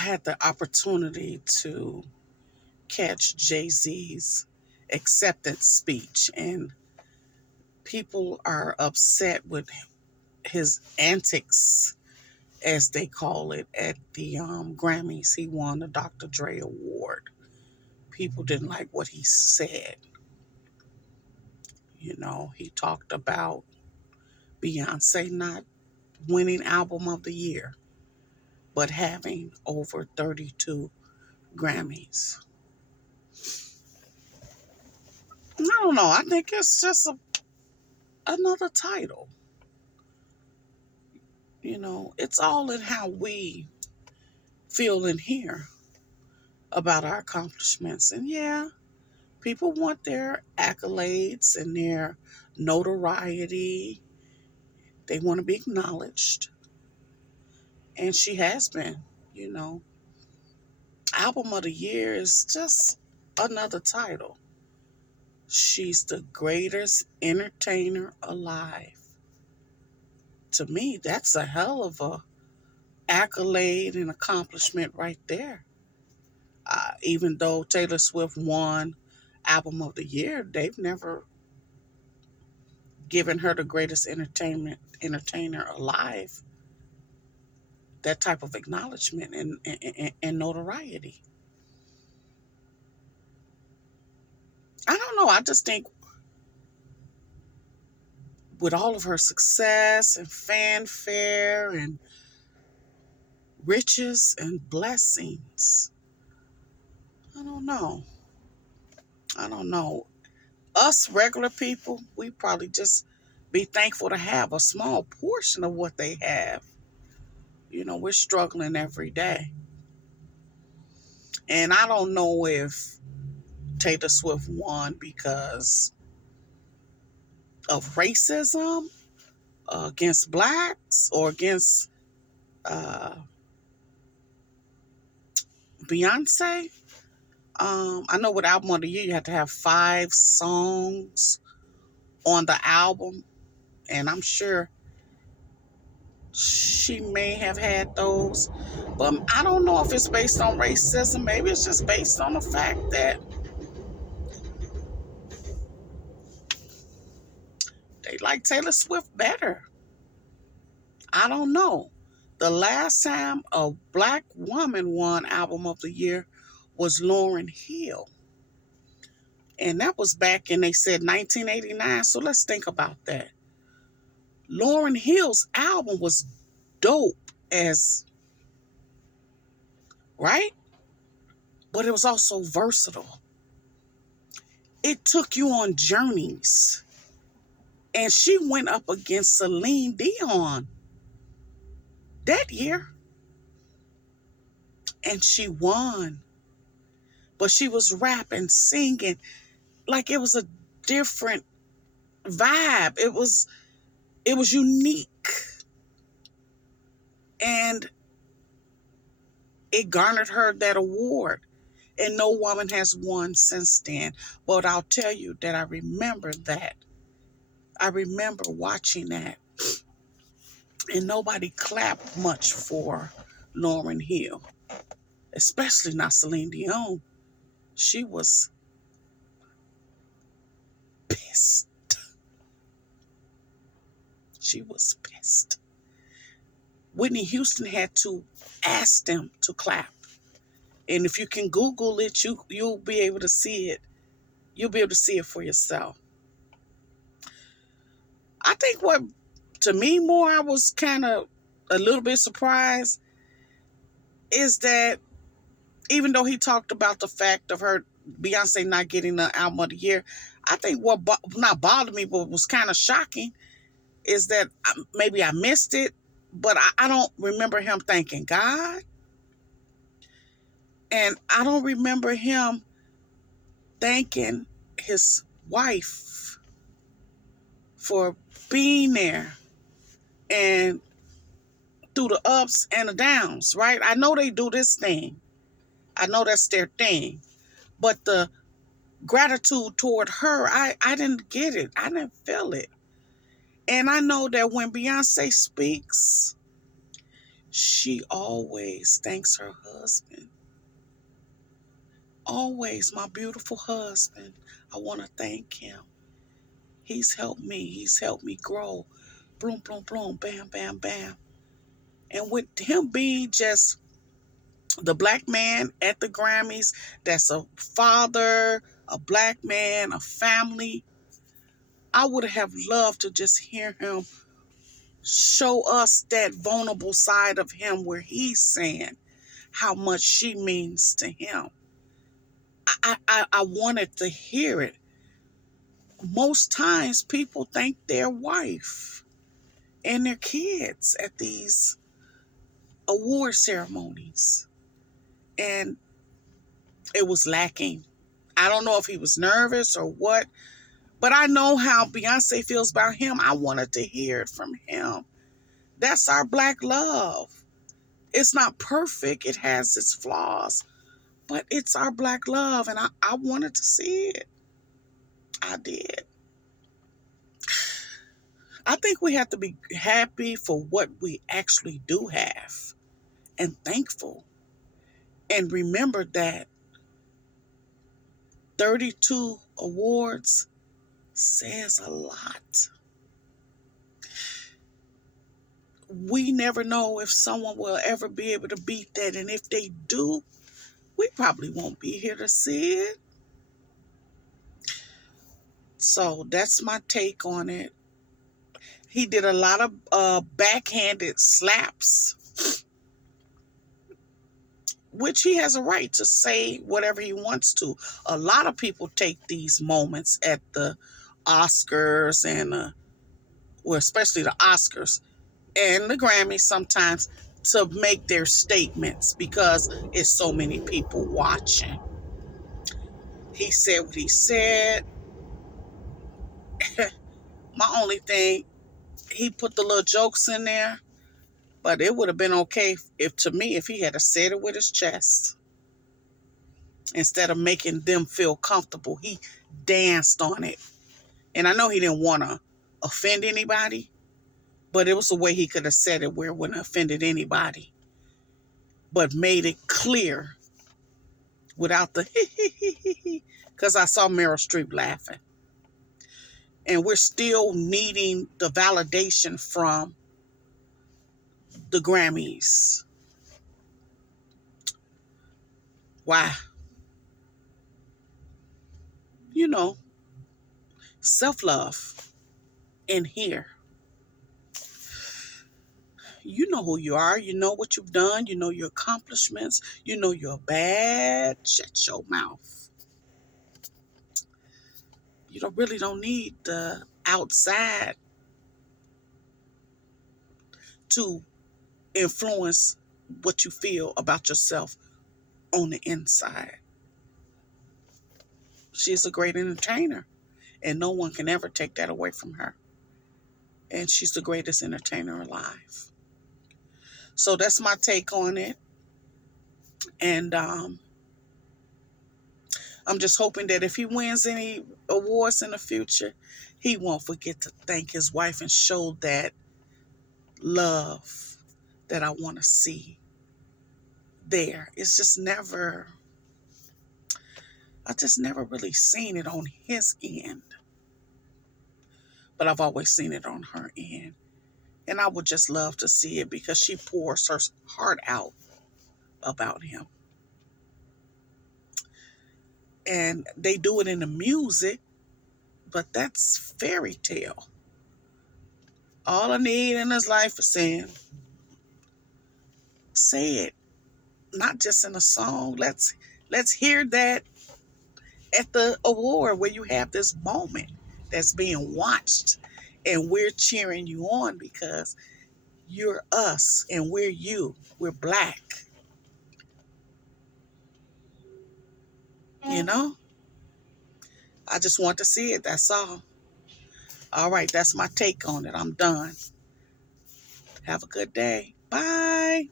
I had the opportunity to catch Jay-Z's acceptance speech, and people are upset with his antics, as they call it, at the Grammys. He won the Dr. Dre Award. People didn't like what he said. You know, he talked about Beyonce not winning Album of the Year, but having over 32 Grammys. I don't know. I think it's just another title. You know, it's all in how we feel in here about our accomplishments. And yeah, people want their accolades and their notoriety. They want to be acknowledged. And she has been, you know. Album of the Year is just another title. She's the greatest entertainer alive. To me, that's a hell of a accolade and accomplishment right there. Even though Taylor Swift won Album of the Year, they've never given her the greatest entertainer alive that type of acknowledgement and notoriety. I don't know. I just think with all of her success and fanfare and riches and blessings, I don't know. I don't know. Us regular people, we probably just be thankful to have a small portion of what they have. You know, we're struggling every day. And I don't know if Taylor Swift won because of racism against blacks or against uh, Beyonce. I know with Album of the Year, you have to have 5 songs on the album. And I'm sure she may have had those. But I don't know if it's based on racism. Maybe it's just based on the fact that they like Taylor Swift better. I don't know. The last time a black woman won Album of the Year was Lauryn Hill. And that was back in, they said, 1989. So let's think about that. Lauryn Hill's album was dope as, right? But it was also versatile. It took you on journeys. And she went up against Celine Dion that year. And she won. But she was rapping, singing, like it was a different vibe. It was unique. And it garnered her that award. And no woman has won since then. But I'll tell you that I remember that. I remember watching that. And nobody clapped much for Lauryn Hill. Especially not Celine Dion. She was pissed. She was pissed. Whitney Houston had to ask them to clap. And if you can Google it, you'll be able to see it. You'll be able to see it for yourself. I think what, to me, more I was kind of a little bit surprised is that even though he talked about the fact of her, Beyonce, not getting the Album of the Year, I think what not bothered me, but was kind of shocking is that maybe I missed it, but I don't remember him thanking God. And I don't remember him thanking his wife for being there and through the ups and the downs, right? I know they do this thing. I know that's their thing. But the gratitude toward her, I didn't get it. I didn't feel it. And I know that when Beyonce speaks, she always thanks her husband. Always, my beautiful husband. I want to thank him. He's helped me. He's helped me grow. Boom, boom, boom, bam, bam, bam. And with him being just the black man at the Grammys, that's a father, a black man, a family, I would have loved to just hear him show us that vulnerable side of him where he's saying how much she means to him. I wanted to hear it. Most times people thank their wife and their kids at these award ceremonies. And it was lacking. I don't know if he was nervous or what, but I know how Beyonce feels about him. I wanted to hear it from him. That's our black love. It's not perfect. It has its flaws, but it's our black love. And I wanted to see it. I did. I think we have to be happy for what we actually do have and thankful. And remember that 32 awards says a lot. We never know if someone will ever be able to beat that. And if they do, we probably won't be here to see it. So that's my take on it. He did a lot of backhanded slaps, which he has a right to say whatever he wants to. A lot of people take these moments at the Oscars and, well, especially the Oscars and the Grammys sometimes to make their statements because it's so many people watching. He said what he said. My only thing, he put the little jokes in there, but it would have been okay if to me if he had said it with his chest instead of making them feel comfortable. He danced on it. And I know he didn't want to offend anybody, but it was a way he could have said it where it wouldn't have offended anybody, but made it clear without the because I saw Meryl Streep laughing. And we're still needing the validation from the Grammys. Why? You know, self-love in here. You know who you are. You know what you've done. You know your accomplishments. You know you're bad. Shut your mouth. You really don't need the outside to influence what you feel about yourself on the inside. She's a great entertainer, and no one can ever take that away from her. And she's the greatest entertainer alive. So that's my take on it. And I'm just hoping that if he wins any awards in the future, he won't forget to thank his wife and show that love that I want to see there. It's just never, I just never really seen it on his end. But I've always seen it on her end. And I would just love to see it because she pours her heart out about him. And they do it in the music, but that's fairy tale. All I need in this life is saying, say it, not just in a song. Let's hear that at the award where you have this moment that's being watched and we're cheering you on because you're us and we're you. We're black. You know? I just want to see it. That's all. All right, that's my take on it. I'm done. Have a good day. Bye.